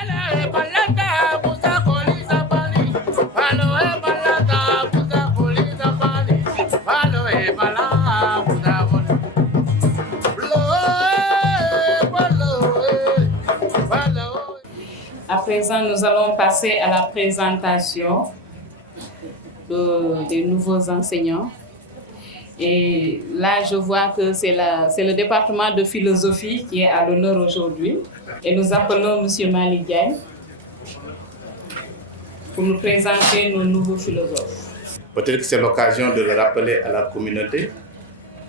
À présent, nous allons passer à la présentation des nouveaux enseignants. Et là, je vois que c'est le département de philosophie qui est à l'honneur aujourd'hui. Et nous appelons M. Malick Diagne pour nous présenter nos nouveaux philosophes. Peut-être que c'est l'occasion de le rappeler à la communauté.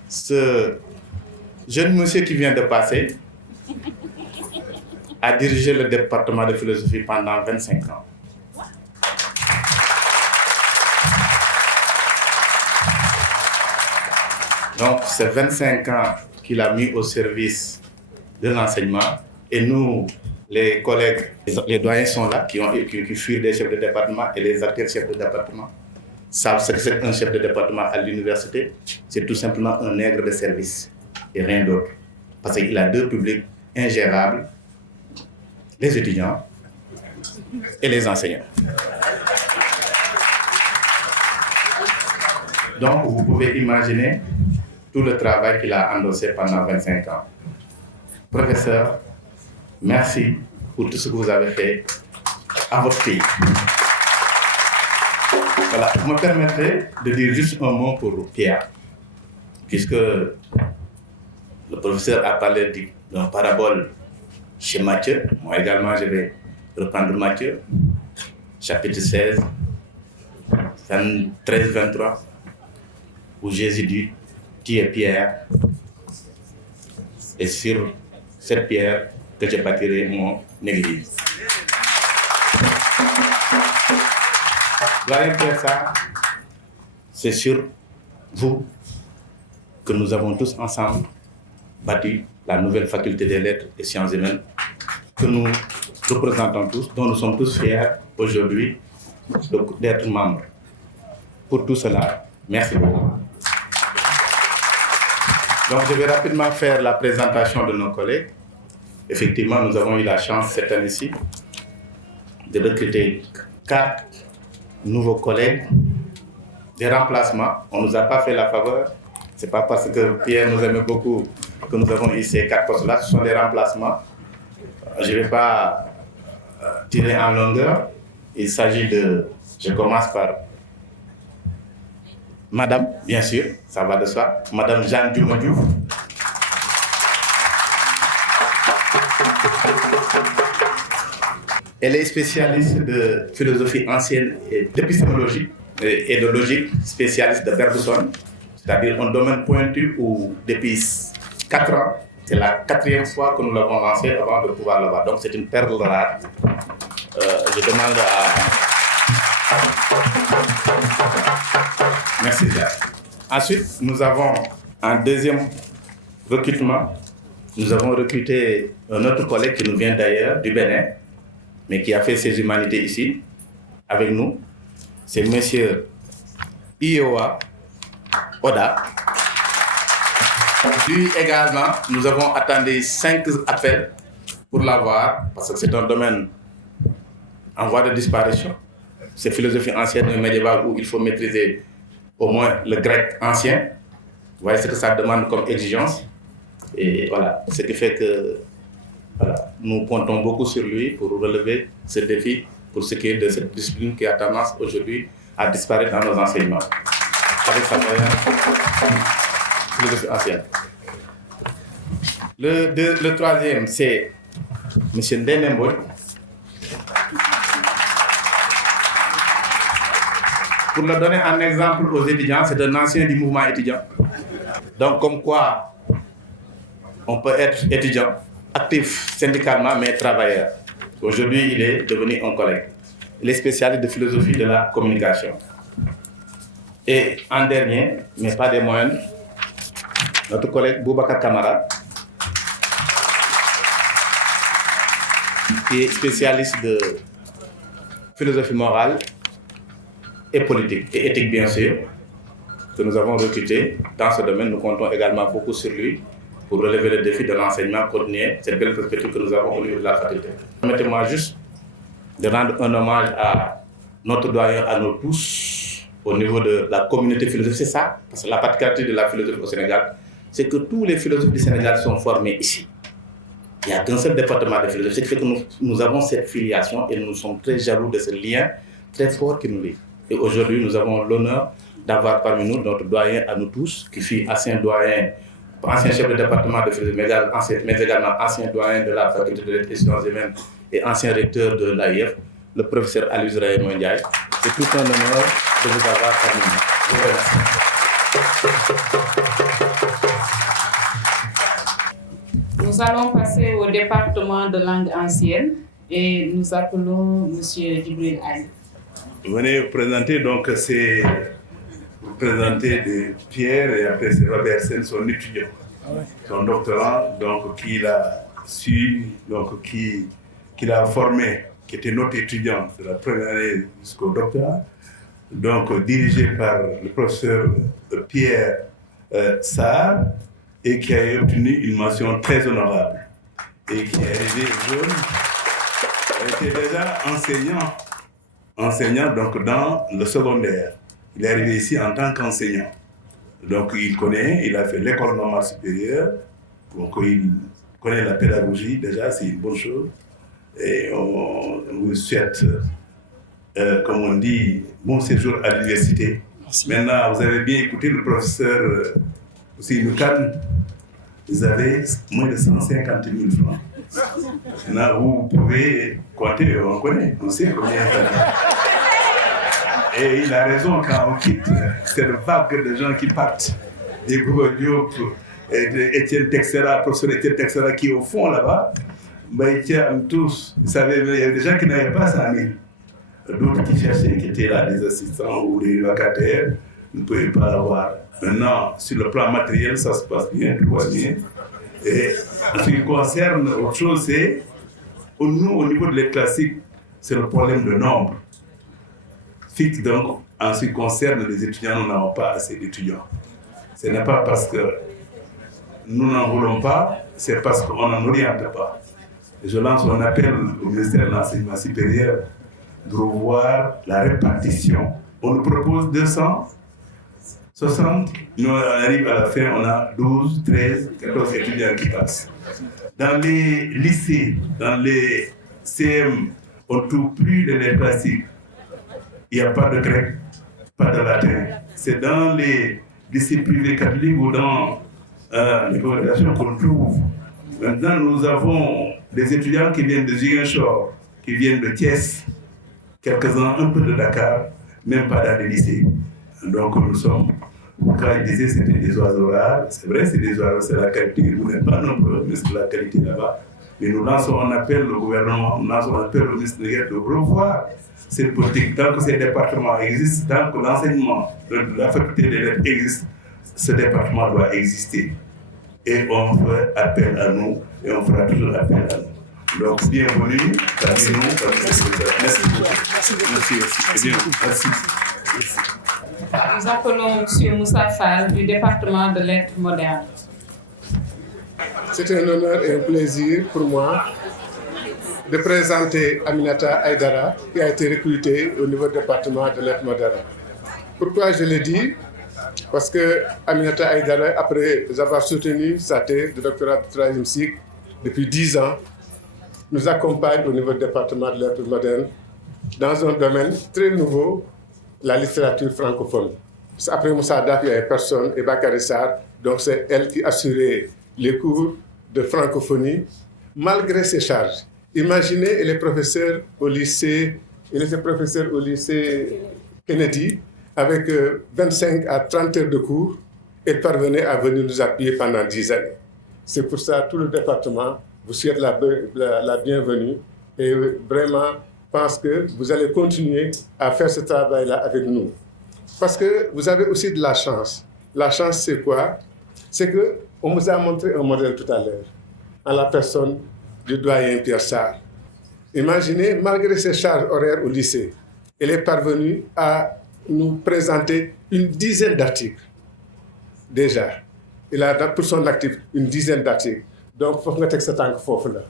Ce jeune monsieur qui vient de passer a dirigé le département de philosophie pendant 25 ans. Donc, c'est 25 ans qu'il a mis au service de l'enseignement. Et nous, les collègues, les doyens sont là, qui fuient des chefs de département et les actuels chefs de département savent ce que c'est un chef de département à l'université. C'est tout simplement un nègre de service et rien d'autre. Parce qu'il a deux publics ingérables, les étudiants et les enseignants. Donc, vous pouvez imaginer tout le travail qu'il a endossé pendant 25 ans. Professeur, merci pour tout ce que vous avez fait à votre pays. Voilà, vous me permettrez de dire juste un mot pour Pierre, puisque le professeur a parlé d'une parabole chez Matthieu. Moi également, je vais reprendre Matthieu, chapitre 16, 13-23, où Jésus dit: tu es Pierre, et sur cette pierre que je bâtirai mon église. Voyez faire ça, c'est sur vous que nous avons tous ensemble bâti la nouvelle faculté des lettres et sciences humaines que nous représentons tous, dont nous sommes tous fiers aujourd'hui d'être membres. Pour tout cela, merci beaucoup. Donc, je vais rapidement faire la présentation de nos collègues. Effectivement, nous avons eu la chance cette année-ci de recruter 4 nouveaux collègues, des remplacements. On ne nous a pas fait la faveur. Ce n'est pas parce que Pierre nous aimait beaucoup que nous avons eu ces 4 postes-là. Ce sont des remplacements. Je ne vais pas tirer en longueur. Il s'agit de... Je commence par Madame, bien sûr, ça va de soi. Madame Jeanne Diouf. Elle est spécialiste de philosophie ancienne et d'épistémologie et de logique, spécialiste de Bergson, c'est-à-dire un domaine pointu où depuis 4 ans, c'est la 4e fois que nous l'avons lancé avant de pouvoir le voir. Donc c'est une perle rare. Je demande à... Merci. Ensuite, nous avons un deuxième recrutement. Nous avons recruté un autre collègue qui nous vient d'ailleurs, du Bénin, mais qui a fait ses humanités ici, avec nous. C'est M. Iowa Oda. Lui également, nous avons attendu 5 appels pour l'avoir, parce que c'est un domaine en voie de disparition. C'est philosophie ancienne et médiévale où il faut maîtriser au moins le grec ancien. Vous voyez ce que ça demande comme exigence. Et voilà, ce qui fait que voilà, nous comptons beaucoup sur lui pour relever ce défi pour ce qui est de cette discipline qui a tendance aujourd'hui à disparaître dans nos enseignements. Avec sa moyenne philosophie ancienne. Le troisième, c'est M. Ndenembo. Pour le donner un exemple aux étudiants, c'est un ancien du mouvement étudiant. Donc, comme quoi, on peut être étudiant, actif syndicalement, mais travailleur. Aujourd'hui, il est devenu un collègue. Il est spécialiste de philosophie de la communication. Et en dernier, mais pas des moindres, notre collègue Boubacar Camara, qui est spécialiste de philosophie morale et politique, et éthique bien sûr, que nous avons recruté dans ce domaine. Nous comptons également beaucoup sur lui pour relever le défi de l'enseignement, continuer cette belle perspective que nous avons au niveau de la faculté. Permettez-moi juste de rendre un hommage à notre doyen, à nous tous, au niveau de la communauté philosophique. C'est ça, parce que la particularité de la philosophie au Sénégal, c'est que tous les philosophes du Sénégal sont formés ici. Il n'y a qu'un seul département de philosophie, ce qui fait que nous avons cette filiation et nous sommes très jaloux de ce lien très fort qui nous lie. Et aujourd'hui, nous avons l'honneur d'avoir parmi nous notre doyen à nous tous, qui fut ancien doyen, ancien chef de département de philosophie, mais également ancien doyen de la faculté de lettres et sciences humaines et ancien recteur de l'AIF, le professeur Aloyse Raymond Ndiaye. C'est tout un honneur de vous avoir parmi nous. Je vous remercie. Nous allons passer au département de langue ancienne et nous appelons M. Djibril Ali. Venez vous présenter, donc c'est vous présenter de Pierre et après c'est Robert Sen, son étudiant, son doctorant, donc qui l'a su, donc qui l'a formé, qui était notre étudiant de la première année jusqu'au doctorat, donc dirigé par le professeur Pierre Sarr et qui a obtenu une mention très honorable et qui est arrivé jeune, il était déjà enseignant donc dans le secondaire. Il est arrivé ici en tant qu'enseignant. Donc il a fait l'école normale supérieure, donc il connaît la pédagogie déjà, c'est une bonne chose. Et on vous souhaite, comme on dit, bon séjour à l'université. Maintenant, vous avez bien écouté le professeur Ousseynou Kane, vous avez moins de 150 000 francs. Maintenant, vous pouvez compter, on connaît, on sait combien. Et il a raison quand on quitte cette vague de gens qui partent. Des Bouba Diop, Étienne Texera, professeur Étienne Texera qui est au fond là-bas. Tous, vous savez, il y avait des gens qui n'avaient pas 100 000. D'autres qui cherchaient, qui étaient là, des assistants ou des vacataires, ne pouvaient pas l'avoir. Maintenant, sur le plan matériel, ça se passe bien, tout va bien. Et en ce qui concerne autre chose, c'est, nous, au niveau de l'aide classique, c'est le problème de nombre. Fixe donc, en ce qui concerne les étudiants, nous n'avons pas assez d'étudiants. Ce n'est pas parce que nous n'en voulons pas, c'est parce qu'on n'en oriente pas. Je lance un appel au ministère de l'Enseignement supérieur de revoir la répartition. On nous propose 260, nous on arrive à la fin, on a 12, 13, 14 étudiants qui passent. Dans les lycées, dans les CM, on ne trouve plus de lettres classiques. Il n'y a pas de grec, pas de latin. C'est dans les lycées privés catholiques ou dans les congrégations qu'on trouve. Maintenant, nous avons des étudiants qui viennent de Ziguinchor, qui viennent de Thiès, quelques-uns un peu de Dakar, même pas dans les lycées. Donc nous sommes, quand il disait que c'était des oiseaux rares, c'est vrai, c'est des oiseaux, c'est la qualité, vous n'êtes pas nombreux, mais c'est la qualité là-bas. Mais nous lançons un appel au gouvernement, nous lançons un appel au ministre de revoir cette politique. Tant que ces départements existent, tant que l'enseignement de la faculté des lettres existe, ce département doit exister. Et on fait appel à nous, et on fera toujours appel à nous. Donc, bienvenue parmi nous. Merci beaucoup. Merci. Nous appelons M. Moussa Fall du département de lettres modernes. C'est un honneur et un plaisir pour moi de présenter Aminata Aïdara, qui a été recrutée au niveau du département de lettres modernes. Pourquoi je le dis? Parce que Aminata Aïdara, après avoir soutenu sa thèse de doctorat de 3e cycle depuis 10 ans, nous accompagne au niveau du département de lettres modernes dans un domaine très nouveau, la littérature francophone. Après Moussa Daf, il n'y avait personne, et Bakary Sarr, donc c'est elle qui assurait les cours de francophonie, malgré ses charges. Imaginez, elle est professeure au lycée, Kennedy, avec 25 à 30 heures de cours, elle parvenait à venir nous appuyer pendant 10 années. C'est pour ça que tout le département vous souhaite la bienvenue et vraiment pense que vous allez continuer à faire ce travail-là avec nous. Parce que vous avez aussi de la chance. La chance, c'est quoi? C'est qu'on vous a montré un modèle tout à l'heure, en la personne du doyen Pierre Sarr. Imaginez, malgré ses charges horaires au lycée, elle est parvenue à nous présenter une dizaine d'articles, déjà. il a pour son actif une dizaine d'articles. Donc, il faut que nous ce temps là.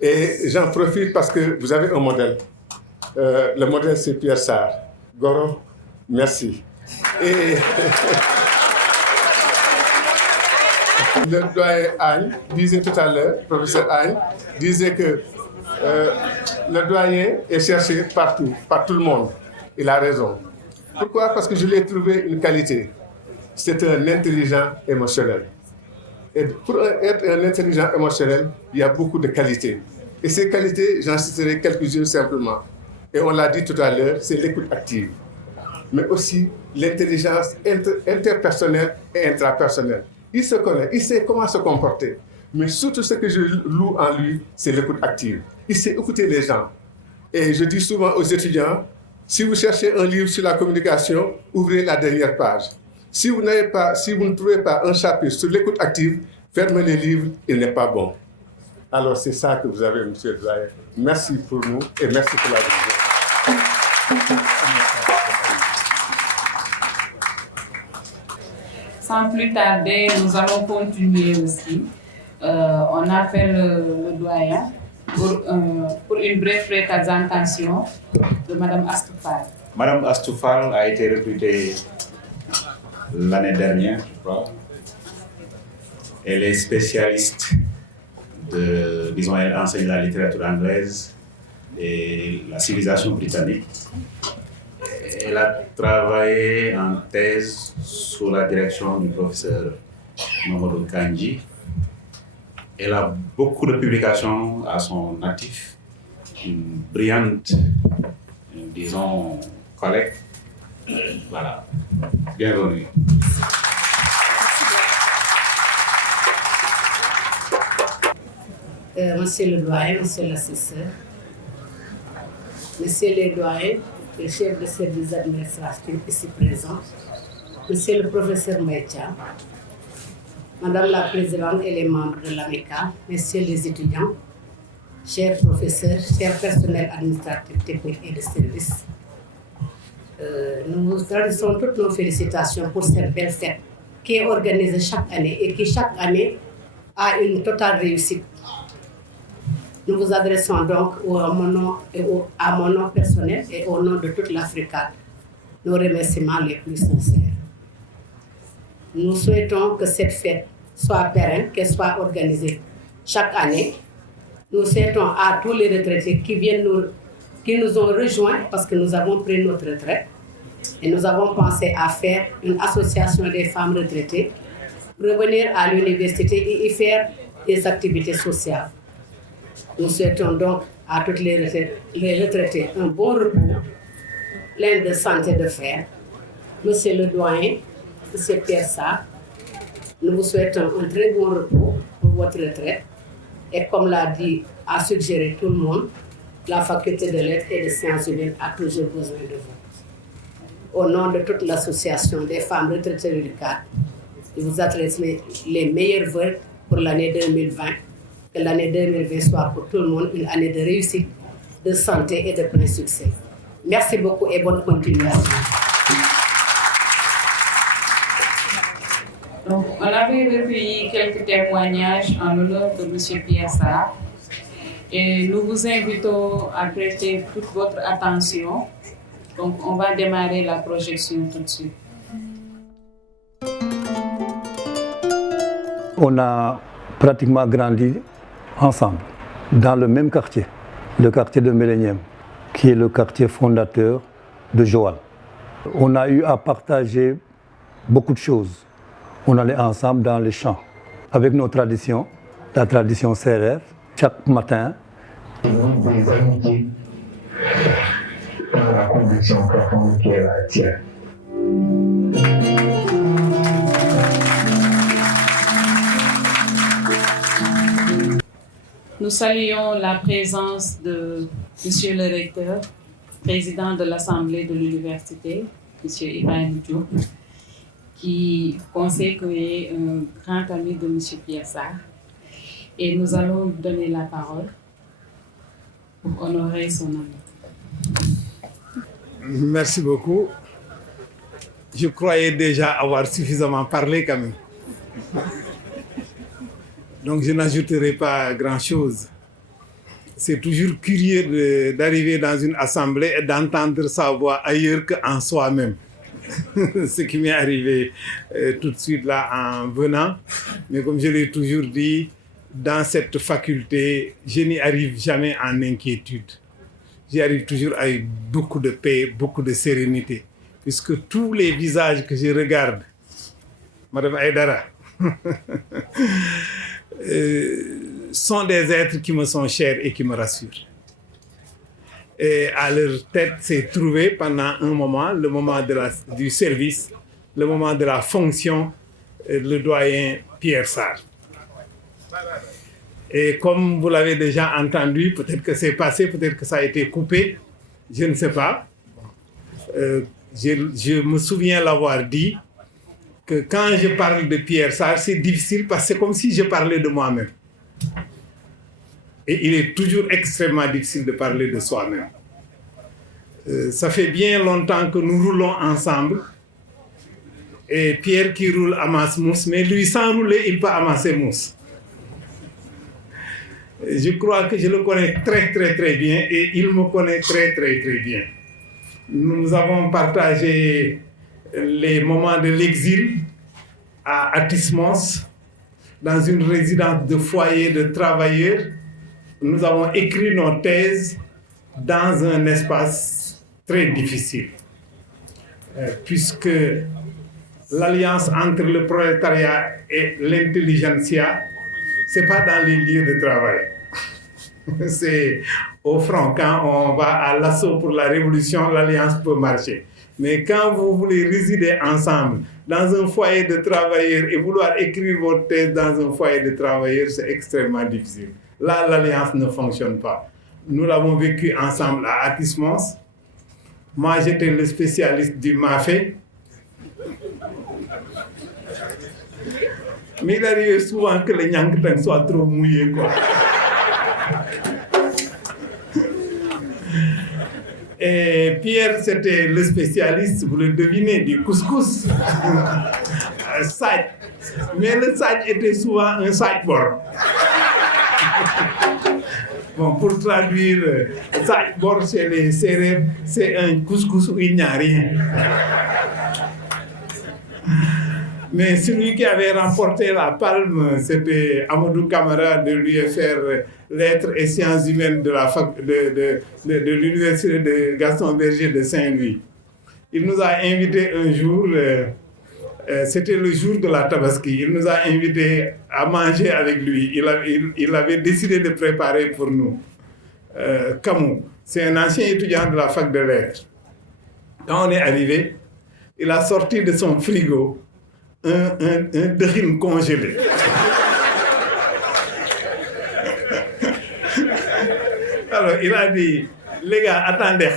Et j'en profite parce que vous avez un modèle. Le modèle, c'est Pierre Sarr. Goro, merci. Et le doyen Agne disait tout à l'heure, le professeur Agne, disait que le doyen est cherché partout, par tout le monde. Il a raison. Pourquoi? Parce que je lui ai trouvé une qualité. C'est un intelligent émotionnel. Et pour être un intelligent émotionnel, il y a beaucoup de qualités. Et ces qualités, j'en citerai quelques-unes simplement. Et on l'a dit tout à l'heure, c'est l'écoute active. Mais aussi l'intelligence interpersonnelle et intrapersonnelle. Il se connaît, il sait comment se comporter. Mais surtout ce que je loue en lui, c'est l'écoute active. Il sait écouter les gens. Et je dis souvent aux étudiants, si vous cherchez un livre sur la communication, ouvrez la dernière page. Si vous ne trouvez pas un chapitre sur l'écoute active, fermez les livres, il n'est pas bon. Alors c'est ça que vous avez, M. le doyen. Merci pour nous et merci pour la visite. Sans plus tarder, nous allons continuer aussi. On appelle le doyen pour une brève présentation de Mme Astoufal. Mme Astoufal a été recrutée l'année dernière, je crois. Elle est spécialiste disons, elle enseigne la littérature anglaise et la civilisation britannique. Elle a travaillé en thèse sous la direction du professeur Mamadou Kandji. Elle a beaucoup de publications à son actif, une brillante, disons, collègue. Voilà. Bienvenue. Monsieur le doyen, monsieur l'assesseur, monsieur les doyens, le chef de service administratif ici présent, monsieur le professeur Maïtia, madame la présidente et les membres de l'AMICA, messieurs les étudiants, chers professeurs, chers personnels administratifs, techniques et de service, nous adressons toutes nos félicitations pour cette belle fête qui est organisée chaque année et qui chaque année a une totale réussite. Nous vous adressons donc à mon nom personnel et au nom de toute l'Africa nos remerciements les plus sincères. Nous souhaitons que cette fête soit pérenne, qu'elle soit organisée chaque année. Nous souhaitons à tous les retraités qui nous ont rejoints parce que nous avons pris notre retraite et nous avons pensé à faire une association des femmes retraitées, revenir à l'université et y faire des activités sociales. Nous souhaitons donc à toutes les retraités un bon repos, plein de santé de fer. Monsieur le doyen, monsieur Pierre Sarr, nous vous souhaitons un très bon repos pour votre retraite. Et comme a suggéré tout le monde, la faculté de lettres et des sciences humaines a toujours besoin de vous. Au nom de toute l'association des femmes retraitées du CAD, je vous adresse les meilleurs vœux pour l'année 2020. Que l'année 2020 soit pour tout le monde une année de réussite, de santé et de plein succès. Merci beaucoup et bonne continuation. Donc, on avait recueilli quelques témoignages en l'honneur de M. Pierre Sarr et nous vous invitons à prêter toute votre attention. Donc, on va démarrer la projection tout de suite. On a pratiquement grandi ensemble, dans le même quartier, le quartier de Millennium, qui est le quartier fondateur de Joal. On a eu à partager beaucoup de choses. On allait ensemble dans les champs, avec nos traditions, la tradition sérère, chaque matin. Des amitiés, dans la conviction profonde qui est la tienne. Nous saluons la présence de M. le recteur, président de l'Assemblée de l'université, M. Ibrahim Diop, qui pensait qu'il est un grand ami de M. Pierre Sarr. Et nous allons donner la parole pour honorer son ami. Merci beaucoup. Je croyais déjà avoir suffisamment parlé quand même. Donc je n'ajouterai pas grand-chose. C'est toujours curieux d'arriver dans une assemblée et d'entendre sa voix ailleurs qu'en soi-même. Ce qui m'est arrivé tout de suite là en venant. Mais comme je l'ai toujours dit, dans cette faculté, je n'y arrive jamais en inquiétude. J'y arrive toujours avec beaucoup de paix, beaucoup de sérénité. Puisque tous les visages que je regarde, Madame Aïdara, sont des êtres qui me sont chers et qui me rassurent. Et à leur tête s'est trouvé pendant un moment, le moment du service, le moment de la fonction, le doyen Pierre Sarr. Et comme vous l'avez déjà entendu, peut-être que c'est passé, peut-être que ça a été coupé, je ne sais pas. Je me souviens l'avoir dit, que quand je parle de Pierre Sarr, c'est difficile parce que c'est comme si je parlais de moi-même. Et il est toujours extrêmement difficile de parler de soi-même. Ça fait bien longtemps que nous roulons ensemble. Et Pierre qui roule amasse mousse, mais lui sans rouler, il peut amasser mousse. Je crois que je le connais très très très bien et il me connaît très très très bien. Nous avons partagé les moments de l'exil à Atis-Mons, dans une résidence de foyer de travailleurs. Nous avons écrit nos thèses dans un espace très difficile, puisque l'alliance entre le prolétariat et l'intelligentsia, ce n'est pas dans les lieux de travail. C'est au front, quand on va à l'assaut pour la révolution, l'alliance peut marcher. Mais quand vous voulez résider ensemble dans un foyer de travailleurs et vouloir écrire votre thèse dans un foyer de travailleurs, c'est extrêmement difficile. Là, l'alliance ne fonctionne pas. Nous l'avons vécu ensemble à Atis-Mons. Moi, j'étais le spécialiste du mafé. Mais il arrive souvent que les Nyankten soient trop mouillés, quoi. Et Pierre, c'était le spécialiste, vous le devinez, du couscous. Sadj. Mais le sadj était souvent un sadj-bor. Bon, pour traduire, sadj-bor chez les Sérères, c'est un couscous où il n'y a rien. Mais celui qui avait remporté la palme, c'était Amadou Camara de l'UFR Lettres et Sciences Humaines de l'Université de Gaston Berger de Saint-Louis. Il nous a invités un jour, c'était le jour de la Tabaski, il nous a invités à manger avec lui. Il avait décidé de préparer pour nous. Camou, c'est un ancien étudiant de la fac de lettres. Quand on est arrivé, il a sorti de son frigo un dëxin congelé. Alors, il a dit, les gars, attendez,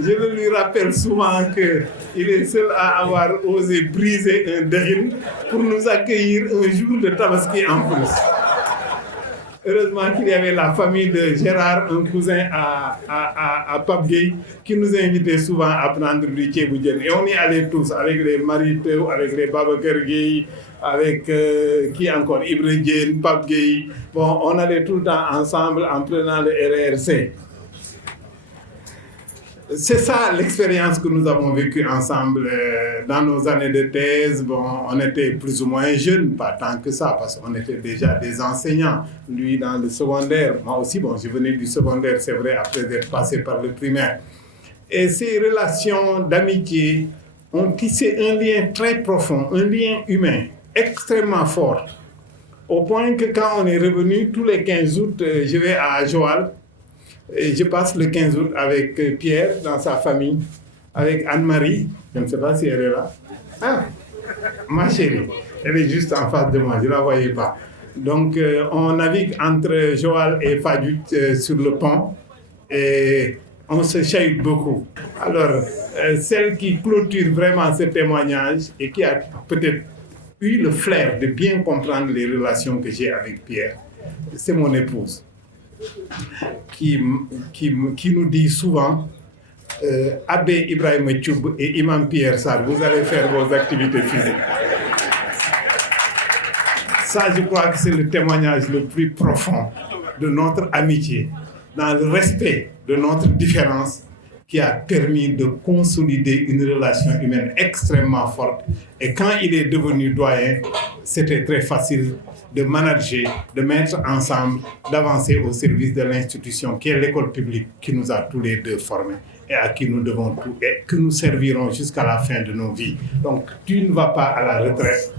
je le lui rappelle souvent qu'il est seul à avoir osé briser un dëxin pour nous accueillir un jour de Tabaski en plus. Heureusement qu'il y avait la famille de Gérard, un cousin à Pape Gueye, qui nous invitait souvent à prendre du Tchéboudienne. Et on y allait tous, avec les Maritou, avec les Babacar Gueye, avec qui encore, Ibrahim, Pape Gueye. Bon, on allait tout le temps ensemble en prenant le RRC. C'est ça l'expérience que nous avons vécue ensemble dans nos années de thèse. Bon, on était plus ou moins jeunes, pas tant que ça, parce qu'on était déjà des enseignants. Lui dans le secondaire, moi aussi, bon, je venais du secondaire, c'est vrai, après être passé par le primaire. Et ces relations d'amitié ont tissé un lien très profond, un lien humain extrêmement fort. Au point que quand on est revenu, tous les 15 août, je vais à Joal. Et je passe le 15 août avec Pierre dans sa famille, avec Anne-Marie, je ne sais pas si elle est là. Ah, ma chérie, elle est juste en face de moi, je ne la voyais pas. Donc on navigue entre Joal et Fadiout sur le pont et on se chahute beaucoup. Alors, celle qui clôture vraiment ce témoignage et qui a peut-être eu le flair de bien comprendre les relations que j'ai avec Pierre, c'est mon épouse. Qui nous dit souvent Abbé Ibrahim Tchoub et Imam Pierre Sarr, vous allez faire vos activités physiques. Ça, je crois que c'est le témoignage le plus profond de notre amitié, dans le respect de notre différence, qui a permis de consolider une relation humaine extrêmement forte. Et quand il est devenu doyen, c'était très facile de manager, de mettre ensemble, d'avancer au service de l'institution qui est l'école publique qui nous a tous les deux formés et à qui nous devons tout et que nous servirons jusqu'à la fin de nos vies. Donc, tu ne vas pas à la retraite,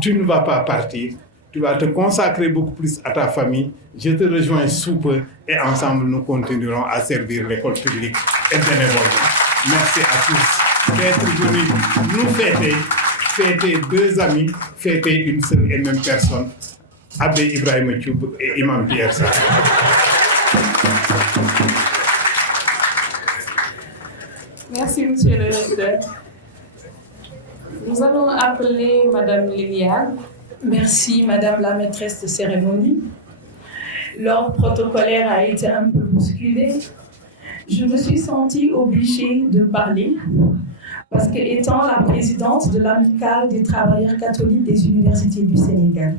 tu ne vas pas partir, tu vas te consacrer beaucoup plus à ta famille. Je te rejoins sous peu et ensemble nous continuerons à servir l'école publique et bénévolement. Merci à tous d'être venus nous fêter deux amis, fêter une seule et même personne, Abbé Ibrahim Tchoub et Imam Pierre Sarr. Merci, monsieur le recteur. Nous allons appeler Madame Liliane. Merci, Madame la maîtresse de cérémonie. L'ordre protocolaire a été un peu bousculé. Je me suis sentie obligée de parler parce que, étant la présidente de l'Amicale des travailleurs catholiques des universités du Sénégal,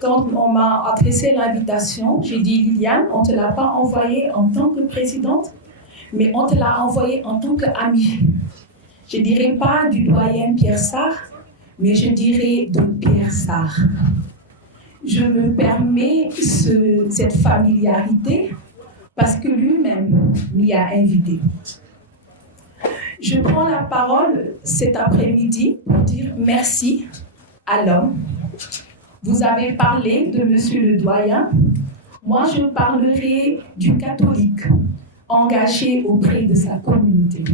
quand on m'a adressé l'invitation, j'ai dit « Liliane, on ne te l'a pas envoyée en tant que présidente, mais on te l'a envoyée en tant qu'amie. » Je ne dirais pas du doyen Pierre Sarr, mais je dirais de Pierre Sarr. Je me permets cette familiarité parce que lui-même m'y a invité. Je prends la parole cet après-midi pour dire merci à l'homme. Vous avez parlé de monsieur le doyen. Moi, je parlerai du catholique engagé auprès de sa communauté.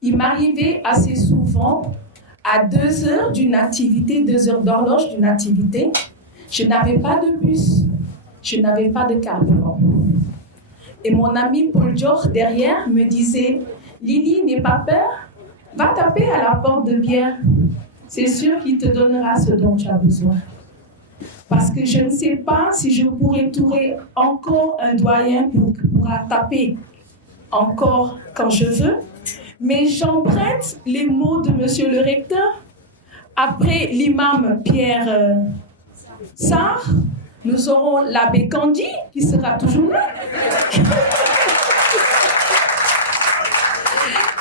Il m'arrivait assez souvent à 2 heures d'une activité, 2 heures d'horloge d'une activité, je n'avais pas de bus, je n'avais pas de carburant. Et mon ami Paul Dior derrière me disait « Lily, n'aie pas peur, va taper à la porte de Pierre. C'est sûr qu'il te donnera ce dont tu as besoin. » Parce que je ne sais pas si je pourrais trouver encore un doyen qui pourra taper encore quand je veux. Mais j'emprunte les mots de monsieur le recteur. Après l'imam Pierre Sarr, nous aurons l'abbé Kandi qui sera toujours là.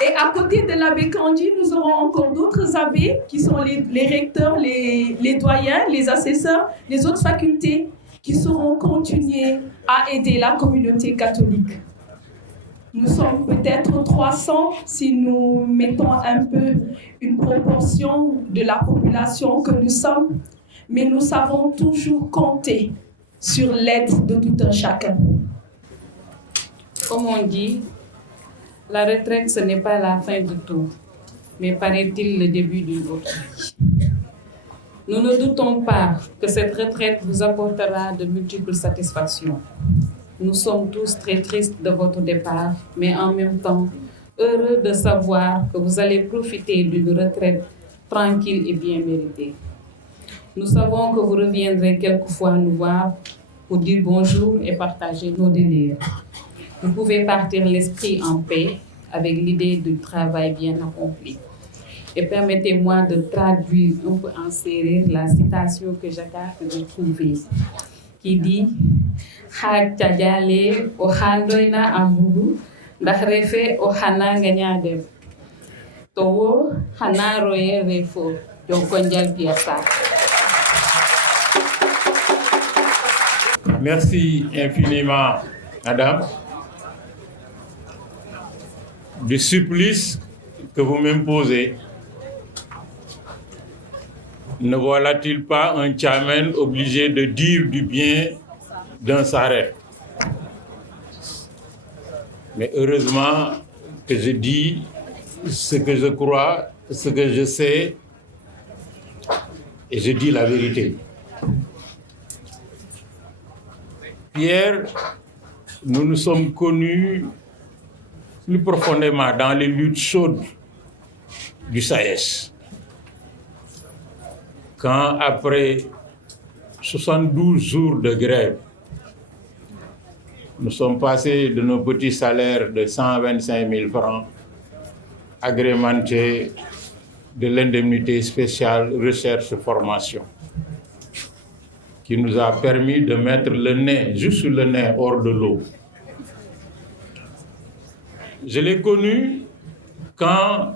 Et à côté de l'abbé Kandi, nous aurons encore d'autres abbés qui sont les recteurs, les doyens, les assesseurs, les autres facultés qui sauront continuer à aider la communauté catholique. Nous sommes peut-être 300 si nous mettons un peu une proportion de la population que nous sommes, mais nous savons toujours compter sur l'aide de tout un chacun. Comme on dit, la retraite, ce n'est pas la fin de tout, mais paraît-il le début d'une autre vie. Nous ne doutons pas que cette retraite vous apportera de multiples satisfactions. Nous sommes tous très tristes de votre départ, mais en même temps, heureux de savoir que vous allez profiter d'une retraite tranquille et bien méritée. Nous savons que vous reviendrez quelquefois nous voir pour dire bonjour et partager nos délires. Vous pouvez partir l'esprit en paix avec l'idée du travail bien accompli. Et permettez-moi de traduire un peu en séeréer la citation que j'accepte de trouver, qui dit Haaj Tadiale o handoina ambudu ndax refe o hana ngañadem to wo hana roye refo jonkonjal Pierre Sarr. Merci infiniment, madame, du supplice que vous m'imposez. Ne voilà-t-il pas un tchamen obligé de dire du bien d'un Sarré? Mais heureusement que je dis ce que je crois, ce que je sais, et je dis la vérité. Pierre, nous nous sommes connus plus profondément dans les luttes chaudes du SAES. Quand, après 72 jours de grève, Nous sommes passés de nos petits salaires de 125 000 francs agrémentés de l'indemnité spéciale recherche-formation qui nous a permis de mettre le nez, juste le nez, hors de l'eau. Je l'ai connu quand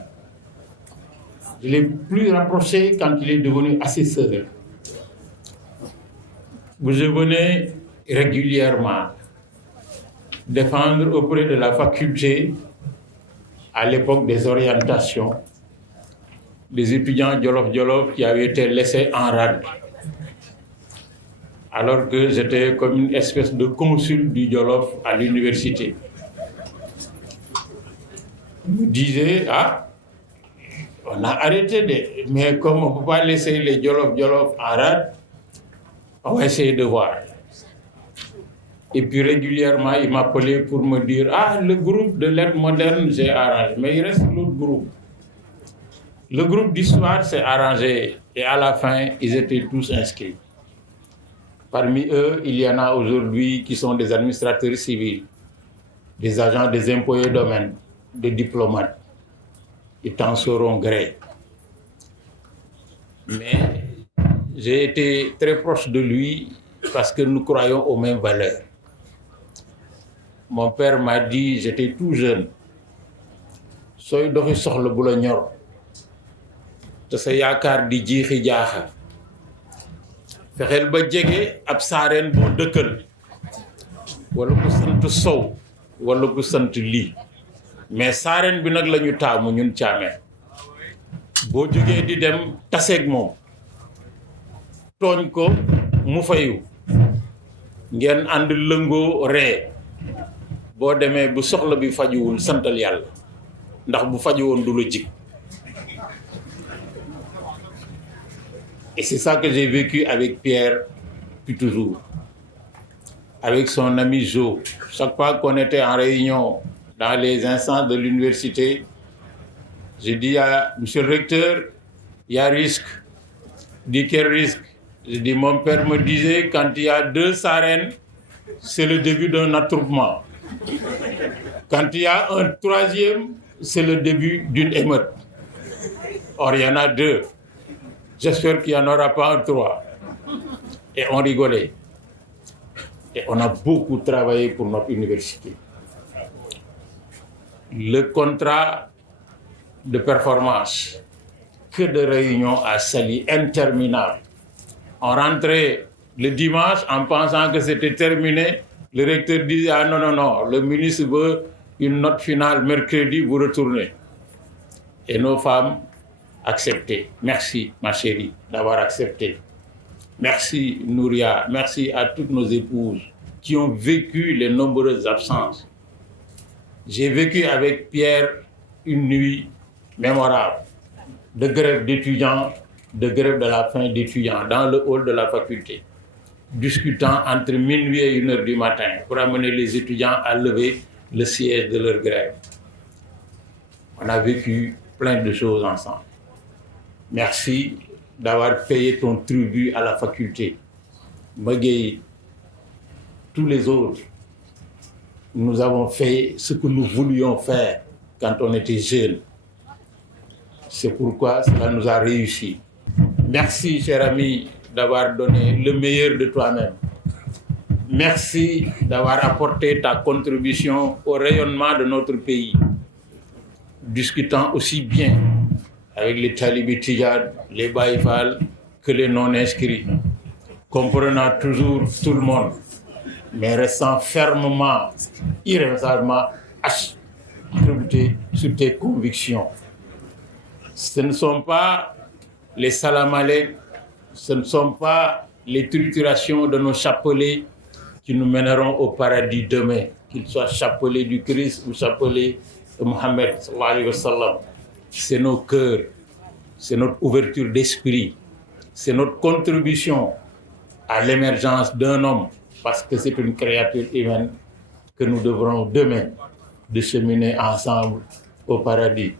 je l'ai plus rapproché quand il est devenu assez seul. Je venais régulièrement défendre auprès de la faculté, à l'époque des orientations, des étudiants Jolof qui avaient été laissés en rade, alors que j'étais comme une espèce de consul du Jolof à l'université. Je me disais, on a arrêté, mais comme on ne peut pas laisser les Jolof en rade, on va essayer de voir. Et puis régulièrement, il m'appelait pour me dire, le groupe de lettres modernes, j'ai arrangé, mais il reste l'autre groupe. Le groupe d'histoire s'est arrangé et à la fin, ils étaient tous inscrits. Parmi eux, il y en a aujourd'hui qui sont des administrateurs civils, des agents des impôts et domaines, des diplomates. Ils t'en sauront gré. Mais j'ai été très proche de lui parce que nous croyons aux mêmes valeurs. Mon père m'a dit, j'étais tout jeune, soy doxi soxla bu la ñor te sa yaakaar di jiixi jaaxa fexeel ba jege ab saareen boo dëkkal wala ku sant sow wala ku sant lii mais saareen bi nag la ñu taamu ñun caamee boo jógee di dem taseeg moom tooñ ko mu fayu ngeen ànd lëngoo ree boo demee bu soxla bi fajuwul santal yàlla ndax bu faju woon du la jig. Et c'est ça que j'ai vécu avec Pierre depuis toujours, avec son ami Jo. Chaque fois qu'on était en réunion dans les instances de l'université, je dis à monsieur le recteur, il y a risque. Il dit quel risque? Je dis mon père me disait quand il y a 2 sarènes, c'est le début d'un attroupement. Quand il y a un 3e, c'est le début d'une émeute. Or, il y en a 2. J'espère qu'il n'y en aura pas un 3. Et on rigolait. Et on a beaucoup travaillé pour notre université. Le contrat de performance, que de réunions à Saly, interminables. On rentrait le dimanche en pensant que c'était terminé. Le recteur disait, non, le ministre veut une note finale mercredi, vous retournez. Et nos femmes acceptaient. Merci, ma chérie, d'avoir accepté. Merci, Nouria. Merci à toutes nos épouses qui ont vécu les nombreuses absences. J'ai vécu avec Pierre une nuit mémorable de grève d'étudiants, de grève de la faim d'étudiants dans le hall de la faculté, discutant entre minuit et 1h du matin pour amener les étudiants à lever le siège de leur grève. On a vécu plein de choses ensemble. Merci d'avoir payé ton tribut à la faculté. Maguey, tous les autres, nous avons fait ce que nous voulions faire quand on était jeunes. C'est pourquoi cela nous a réussi. Merci, cher ami, d'avoir donné le meilleur de toi-même. Merci d'avoir apporté ta contribution au rayonnement de notre pays, discutant aussi bien avec les talibés Tidjane, les Baïfal, que les non-inscrits, comprenant toujours tout le monde, mais restant fermement, irrévocablement accroché sur tes convictions. Ce ne sont pas les salam-alek, ce ne sont pas les triturations de nos chapelets qui nous mèneront au paradis demain, qu'ils soient chapelets du Christ ou chapelets de Mohammed sallallahu alayhi wa sallam. C'est nos cœurs, c'est notre ouverture d'esprit, c'est notre contribution à l'émergence d'un homme, parce que c'est une créature humaine que nous devrons demain de cheminer ensemble au paradis.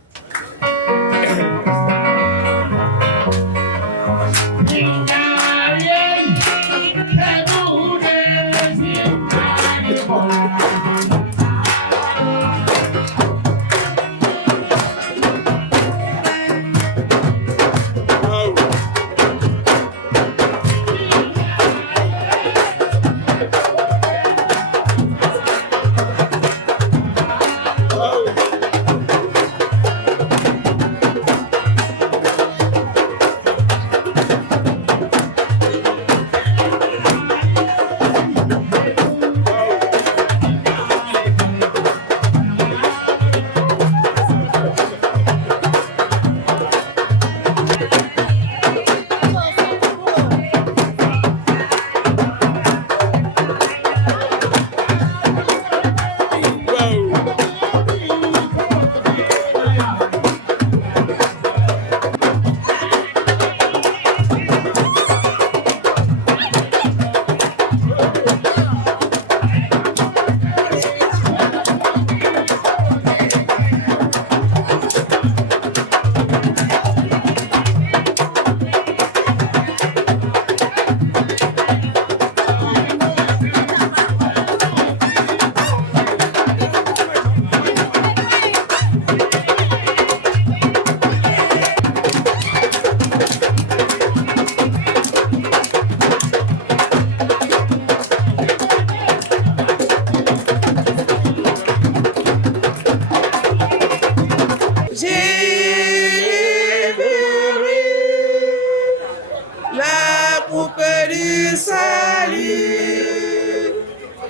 poupée du salut,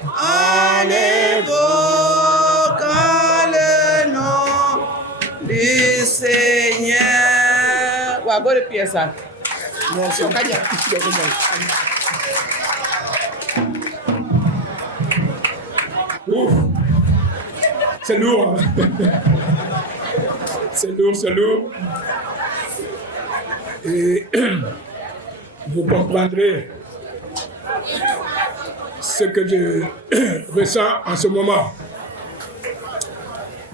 en évoquant le nom du Seigneur. Ouais, bonne pièce, ça. Merci. Ouf. C'est lourd. Hein? C'est lourd, c'est lourd. Et vous comprendrez ce que je ressens en ce moment.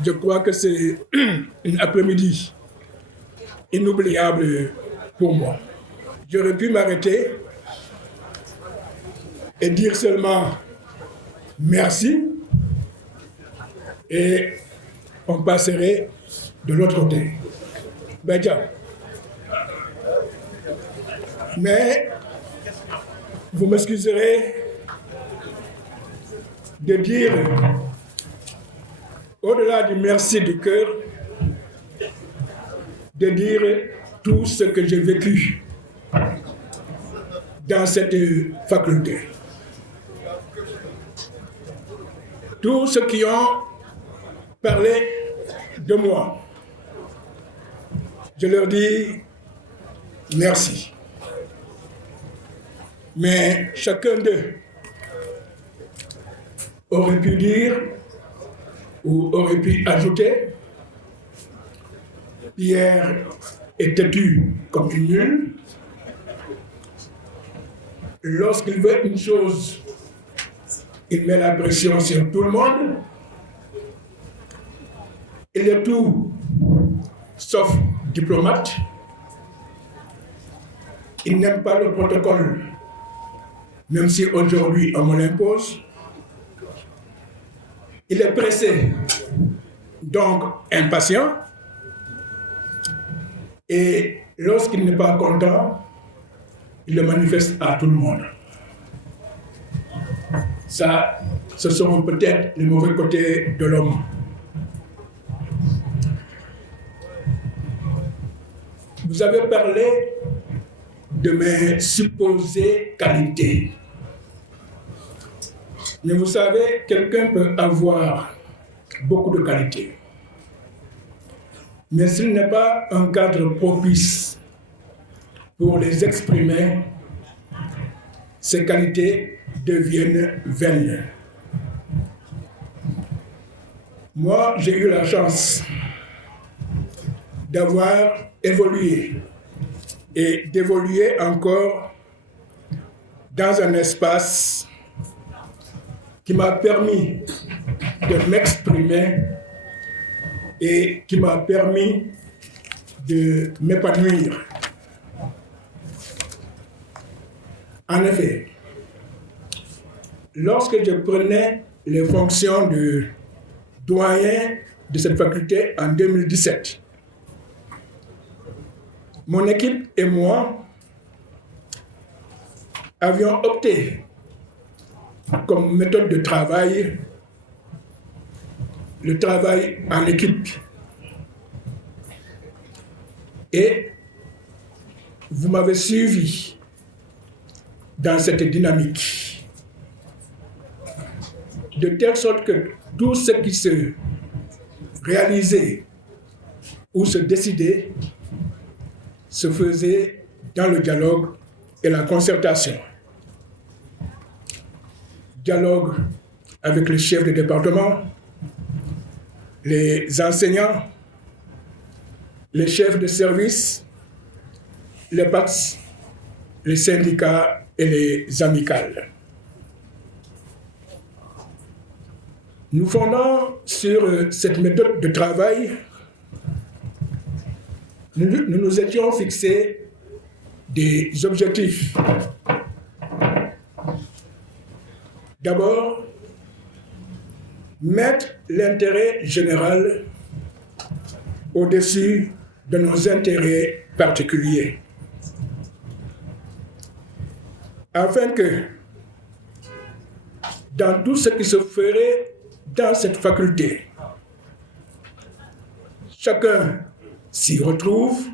Je crois que c'est une après-midi inoubliable pour moi. J'aurais pu m'arrêter et dire seulement merci et on passerait de l'autre côté. Ben tiens. Mais vous m'excuserez de dire, au-delà du merci du cœur, de dire tout ce que j'ai vécu dans cette faculté. Tous ceux qui ont parlé de moi, je leur dis merci. Mais chacun d'eux aurait pu dire ou aurait pu ajouter: Pierre est têtu comme une mule. Lorsqu'il veut une chose, il met la pression sur tout le monde. Il est tout sauf diplomate. Il n'aime pas le protocole, même si aujourd'hui on me l'impose. Il est pressé, donc impatient. Et lorsqu'il n'est pas content, il le manifeste à tout le monde. Ça, ce sont peut-être les mauvais côtés de l'homme. Vous avez parlé de mes supposées qualités. Mais vous savez, quelqu'un peut avoir beaucoup de qualités. Mais s'il n'est pas un cadre propice pour les exprimer, ces qualités deviennent vaines. Moi, j'ai eu la chance d'avoir évolué et d'évoluer encore dans un espace qui m'a permis de m'exprimer et qui m'a permis de m'épanouir. En effet, lorsque je prenais les fonctions de doyen de cette faculté en 2017, mon équipe et moi avions opté comme méthode de travail le travail en équipe. Et vous m'avez suivi dans cette dynamique, de telle sorte que tout ce qui se réalisait ou se décidait se faisait dans le dialogue et la concertation. Dialogue avec les chefs de département, les enseignants, les chefs de service, les PATS, les syndicats et les amicales. Nous fondons sur cette méthode de travail. Nous nous étions fixés des objectifs. D'abord, mettre l'intérêt général au-dessus de nos intérêts particuliers, afin que dans tout ce qui se ferait dans cette faculté, chacun s'y retrouve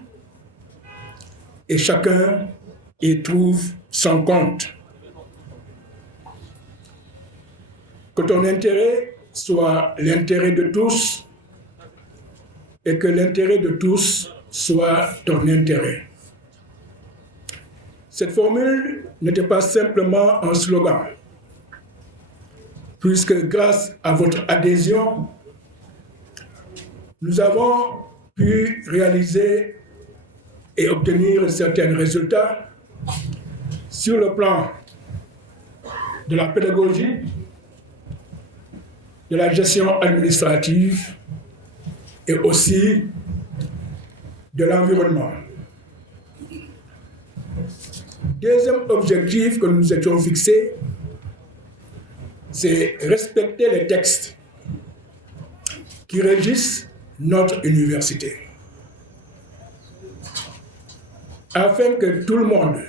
et chacun y trouve son compte. Que ton intérêt soit l'intérêt de tous et que l'intérêt de tous soit ton intérêt. Cette formule n'était pas simplement un slogan, puisque grâce à votre adhésion, nous avons pu réaliser et obtenir certains résultats sur le plan de la pédagogie, de la gestion administrative et aussi de l'environnement. Deuxième objectif que nous étions fixés, c'est respecter les textes qui régissent notre université, afin que tout le monde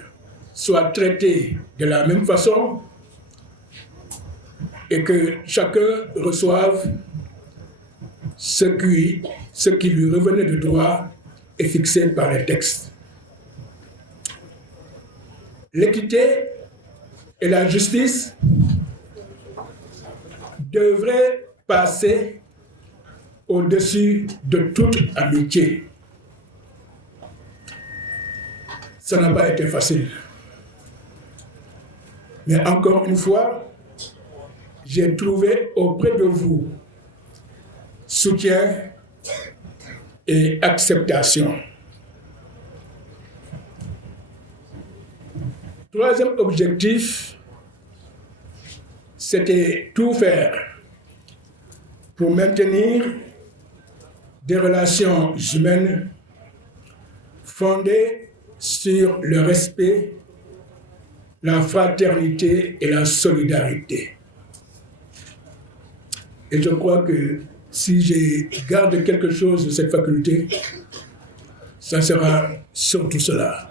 soit traité de la même façon et que chacun reçoive ce qui lui revenait de droit et fixé par les textes. L'équité et la justice devraient passer au-dessus de toute amitié. Ça n'a pas été facile. Mais encore une fois, j'ai trouvé auprès de vous soutien et acceptation. Troisième objectif, c'était tout faire pour maintenir des relations humaines fondées sur le respect, la fraternité et la solidarité. Et je crois que si je garde quelque chose de cette faculté, ça sera surtout cela.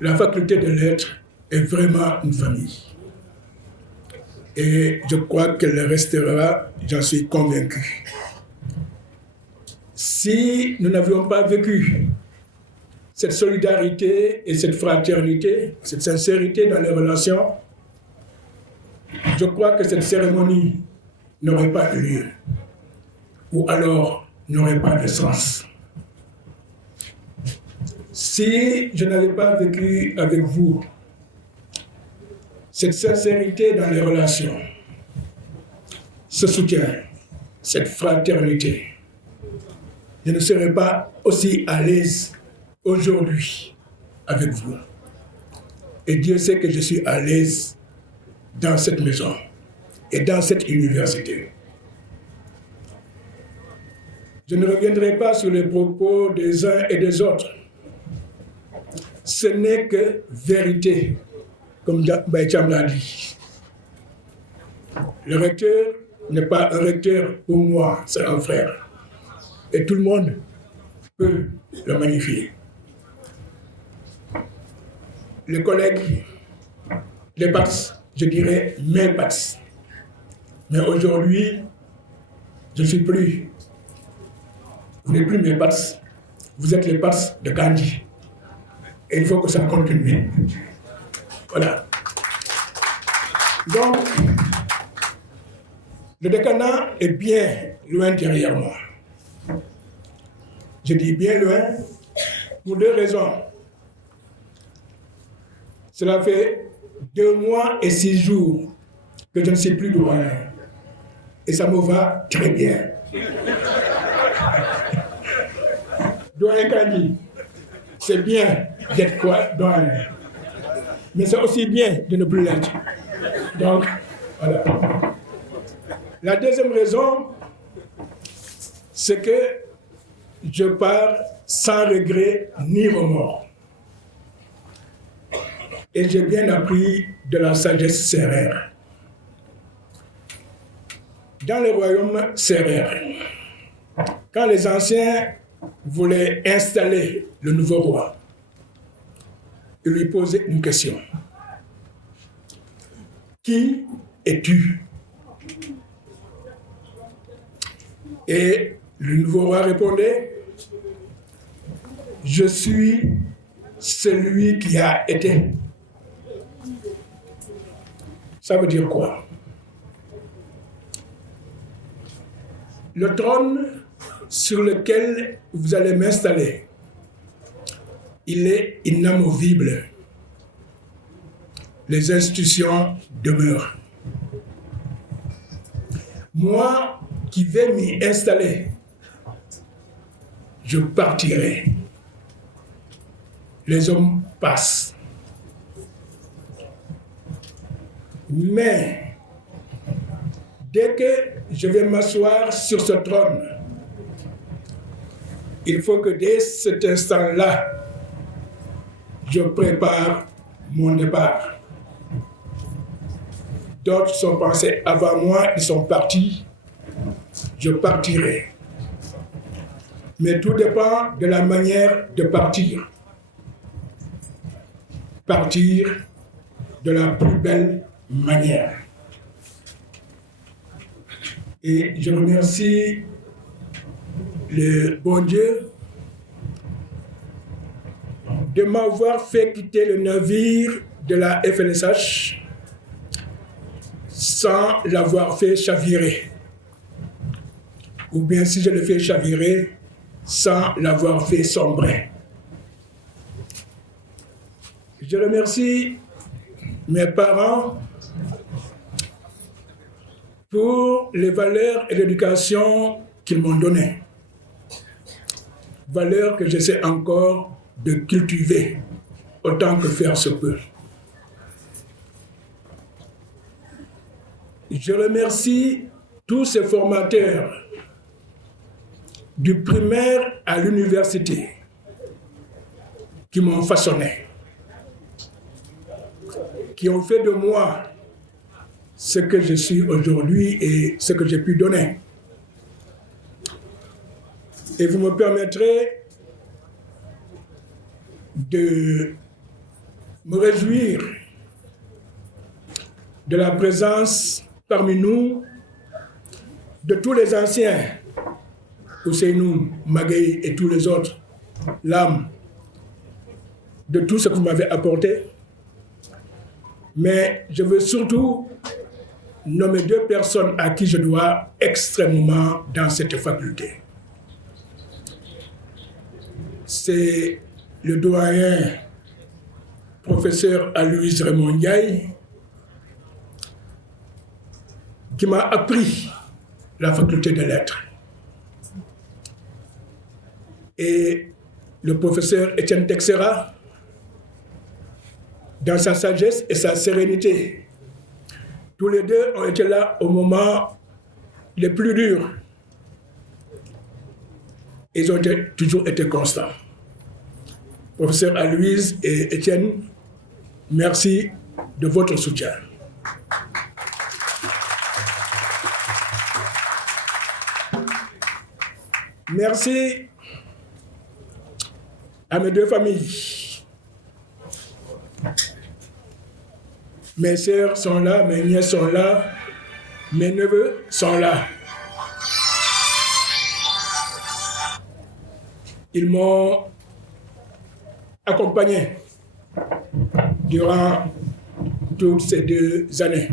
La faculté de lettres est vraiment une famille. Et je crois qu'elle le restera, j'en suis convaincu. Si nous n'avions pas vécu cette solidarité et cette fraternité, cette sincérité dans les relations, je crois que cette cérémonie n'aurait pas eu lieu, ou alors n'aurait pas de sens. Si je n'avais pas vécu avec vous cette sincérité dans les relations, ce soutien, cette fraternité, je ne serais pas aussi à l'aise aujourd'hui avec vous. Et Dieu sait que je suis à l'aise dans cette maison et dans cette université. Je ne reviendrai pas sur les propos des uns et des autres. Ce n'est que vérité, comme Baïtiam l'a dit. Le recteur n'est pas un recteur pour moi, c'est un frère. Et tout le monde peut le magnifier. Les collègues, les PATS, je dirais mes PATS. Mais aujourd'hui, je ne suis plus. Vous n'êtes plus mes PATS, vous êtes les PATS de Gandhi. Et il faut que ça continue. Voilà. Donc, le décanat est bien loin derrière moi. Je dis bien loin pour deux raisons. Cela fait 2 mois et 6 jours que je ne sais plus doyen. Et ça me va très bien. Doyen Kandi, c'est bien d'être quoi doyen. Mais c'est aussi bien de ne plus l'être. Donc, voilà. La deuxième raison, c'est que je pars sans regret ni remords. Et j'ai bien appris de la sagesse sérère. Dans le royaume sérère, quand les anciens voulaient installer le nouveau roi, ils lui posaient une question. Qui es-tu? Et le nouveau roi répondait, je suis celui qui a été. Ça veut dire quoi? Le trône sur lequel vous allez m'installer, il est inamovible. Les institutions demeurent. Moi qui vais m'y installer, je partirai. Les hommes passent. Mais dès que je vais m'asseoir sur ce trône, il faut que dès cet instant-là, je prépare mon départ. D'autres sont passés avant moi, ils sont partis. Je partirai. Mais tout dépend de la manière de partir. Partir de la plus belle manière. Et je remercie le bon Dieu de m'avoir fait quitter le navire de la FNSH sans l'avoir fait chavirer. Ou bien si je le fais chavirer, sans l'avoir fait sombrer. Je remercie mes parents pour les valeurs et l'éducation qu'ils m'ont données. Valeurs que j'essaie encore de cultiver autant que faire se peut. Je remercie tous ces formateurs du primaire à l'université qui m'ont façonné, qui ont fait de moi ce que je suis aujourd'hui et ce que j'ai pu donner. Et vous me permettrez de me réjouir de la présence parmi nous de tous les anciens, Ousseynou, Maguey et tous les autres, l'âme, de tout ce que vous m'avez apporté. Mais je veux surtout nommer 2 personnes à qui je dois extrêmement dans cette faculté. C'est le doyen professeur Aloïse Raymond Ndiaye qui m'a appris la faculté de lettres. Et le professeur Étienne Texera, dans sa sagesse et sa sérénité, tous les deux ont été là au moment les plus durs. Ils ont toujours été constants. Professeur Aloïse et Étienne, merci de votre soutien. Merci à mes 2 familles. Mes sœurs sont là, mes nièces sont là, mes neveux sont là. Ils m'ont accompagné durant toutes ces 2 années.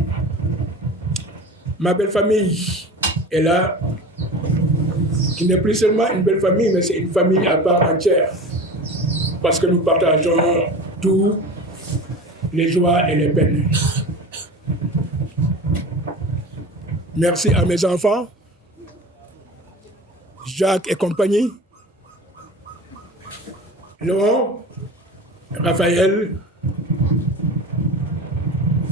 Ma belle famille est là, qui n'est plus seulement une belle famille, mais c'est une famille à part entière, parce que nous partageons tous les joies et les peines. Merci à mes enfants, Jacques et compagnie, Laurent, Raphaël,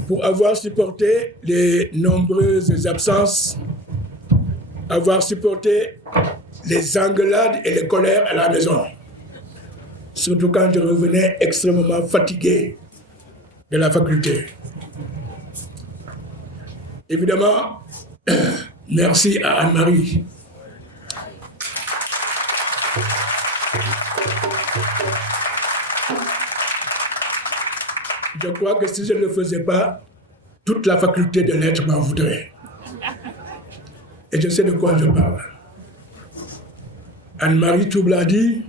pour avoir supporté les nombreuses absences, avoir supporté les engueulades et les colères à la maison, surtout quand je revenais extrêmement fatigué de la faculté. Évidemment, merci à Anne-Marie. Je crois que si je ne le faisais pas, toute la faculté de lettres m'en voudrait. Et je sais de quoi je parle. Anne-Marie Toubladi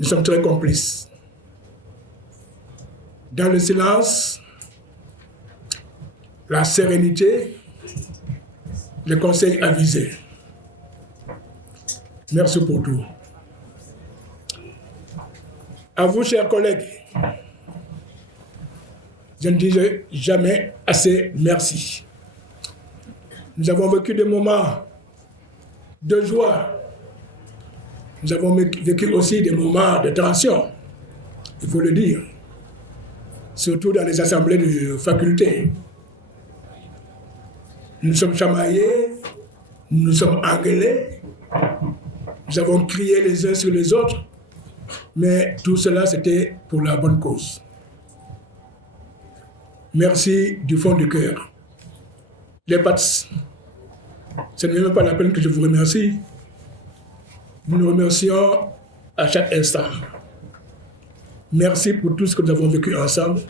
nous sommes très complices. Dans le silence, la sérénité, le conseil avisé. Merci pour tout. À vous, chers collègues, je ne dirai jamais assez merci. Nous avons vécu des moments de joie. Nous avons vécu aussi des moments de tension, il faut le dire, surtout dans les assemblées de faculté. Nous sommes chamaillés, nous sommes engueulés, nous avons crié les uns sur les autres, mais tout cela, c'était pour la bonne cause. Merci du fond du cœur. Les PATS, ce n'est même pas la peine que je vous remercie. Nous nous remercions à chaque instant. Merci pour tout ce que nous avons vécu ensemble,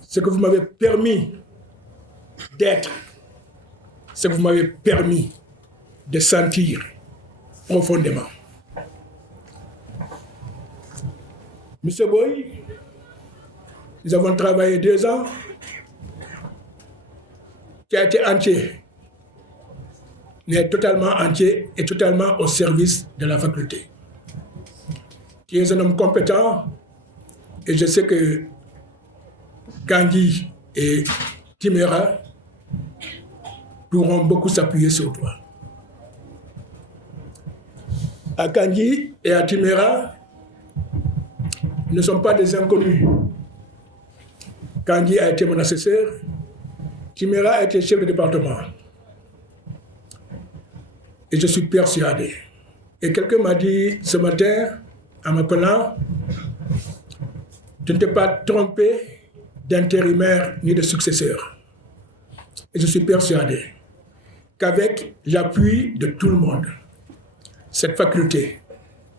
ce que vous m'avez permis d'être, ce que vous m'avez permis de sentir profondément. Monsieur Boy, nous avons travaillé 2 ans, qui a été entier, mais totalement entier et totalement au service de la faculté. Tu es un homme compétent et je sais que Kandji et Timéra pourront beaucoup s'appuyer sur toi. À Kandji et à Timéra, ne sont pas des inconnus. Kandji a été mon assesseur, Timéra a été chef de département. Et je suis persuadé. Et quelqu'un m'a dit ce matin, en m'appelant, tu ne t'es pas trompé d'intérimaire ni de successeur. Et je suis persuadé qu'avec l'appui de tout le monde, cette faculté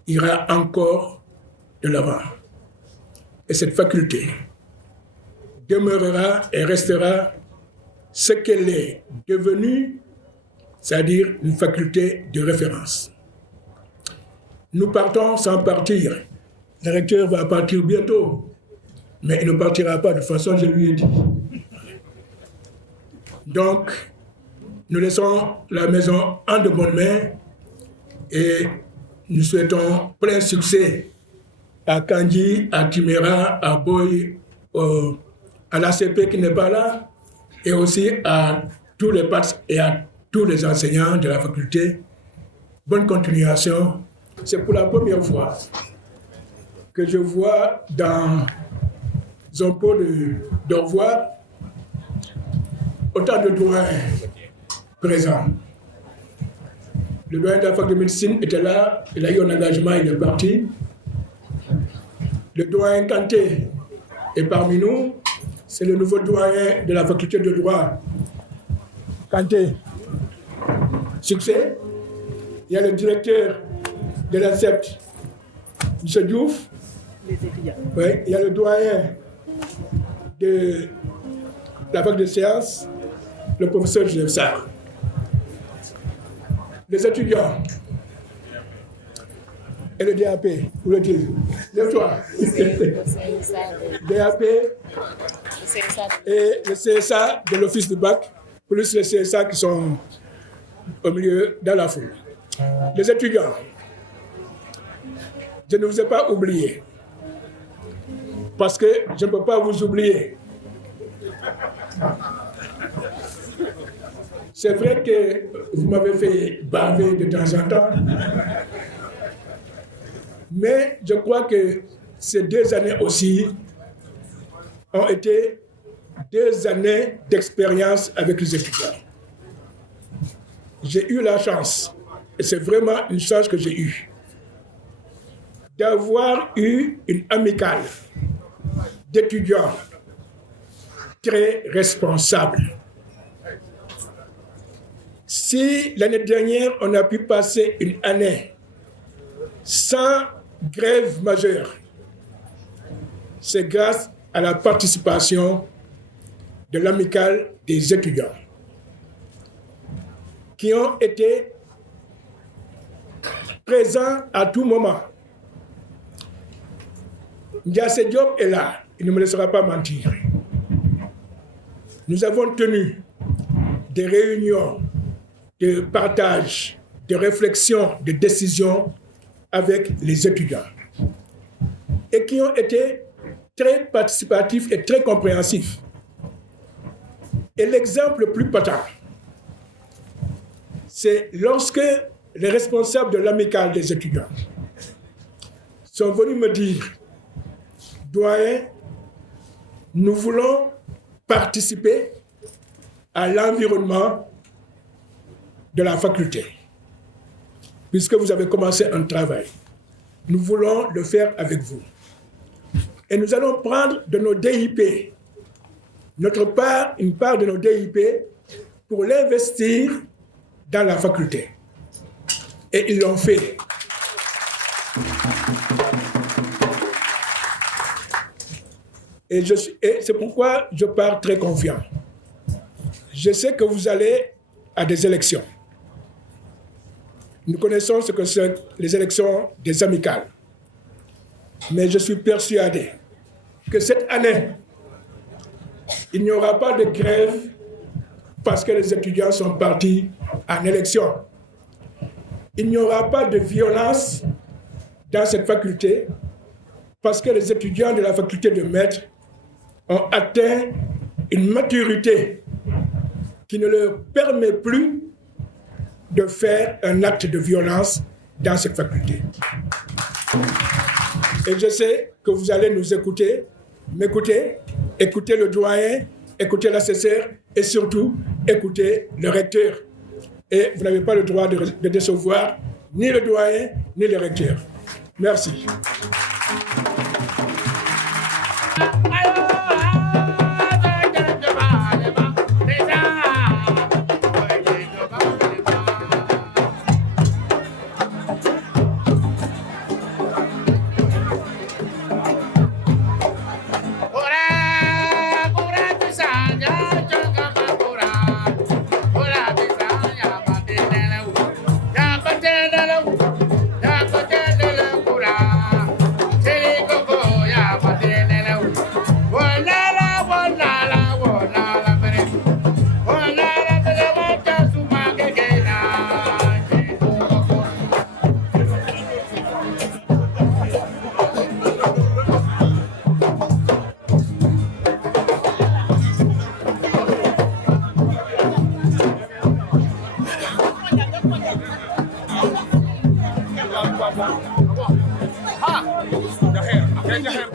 ira encore de l'avant. Et cette faculté demeurera et restera ce qu'elle est devenue, c'est-à-dire une faculté de référence. Nous partons sans partir. Le recteur va partir bientôt, mais il ne partira pas de toute façon, je lui ai dit. Donc, nous laissons la maison en de bonnes mains et nous souhaitons plein succès à Kandji, à Timéra, à Boy, à l'ACP qui n'est pas là, et aussi à tous les PATS et à tous les enseignants de la faculté. Bonne continuation. C'est pour la première fois que je vois dans un pot d'au revoir autant de doyens présents. Le doyen de la fac de médecine était là, il a eu un engagement, il est parti. Le doyen Kanté est parmi nous, c'est le nouveau doyen de la faculté de droit. Kanté, succès. Il y a le directeur de l'ANSEP, M. Diouf. Oui, il y a le doyen de la fac de sciences, le professeur Joseph Sarr. Les étudiants et le DAP, vous le dites. Lève-toi. DAP et le CSA de l'office du bac, plus les CSA qui sont au milieu dans la foule. Les étudiants, je ne vous ai pas oublié, parce que je ne peux pas vous oublier. C'est vrai que vous m'avez fait baver de temps en temps, mais je crois que ces 2 années aussi ont été 2 années d'expérience avec les étudiants. J'ai eu la chance, et c'est vraiment une chance que j'ai eue, d'avoir eu une amicale d'étudiants très responsables. Si l'année dernière, on a pu passer une année sans grève majeure, c'est grâce à la participation de l'amicale des étudiants qui ont été présents à tout moment, Ndiasse Diop est là, il ne me laissera pas mentir. Nous avons tenu des réunions de partage, de réflexion, de décision avec les étudiants et qui ont été très participatifs et très compréhensifs. Et l'exemple le plus patent, c'est lorsque les responsables de l'amicale des étudiants sont venus me dire « Doyen, nous voulons participer à l'environnement de la faculté, puisque vous avez commencé un travail. Nous voulons le faire avec vous. Et nous allons prendre de nos DIP, une part de nos DIP, pour l'investir dans la faculté. » Et ils l'ont fait. Et c'est pourquoi je pars très confiant. Je sais que vous allez à des élections. Nous connaissons ce que sont les élections des amicales. Mais je suis persuadé que cette année, il n'y aura pas de grève parce que les étudiants sont partis en élection. Il n'y aura pas de violence dans cette faculté parce que les étudiants de la faculté de maître ont atteint une maturité qui ne leur permet plus de faire un acte de violence dans cette faculté. Et je sais que vous allez nous écouter, m'écouter, écouter le doyen, écouter l'assesseur et surtout écouter le recteur. Et vous n'avez pas le droit de décevoir ni le doyen ni le recteur. Merci. Ha!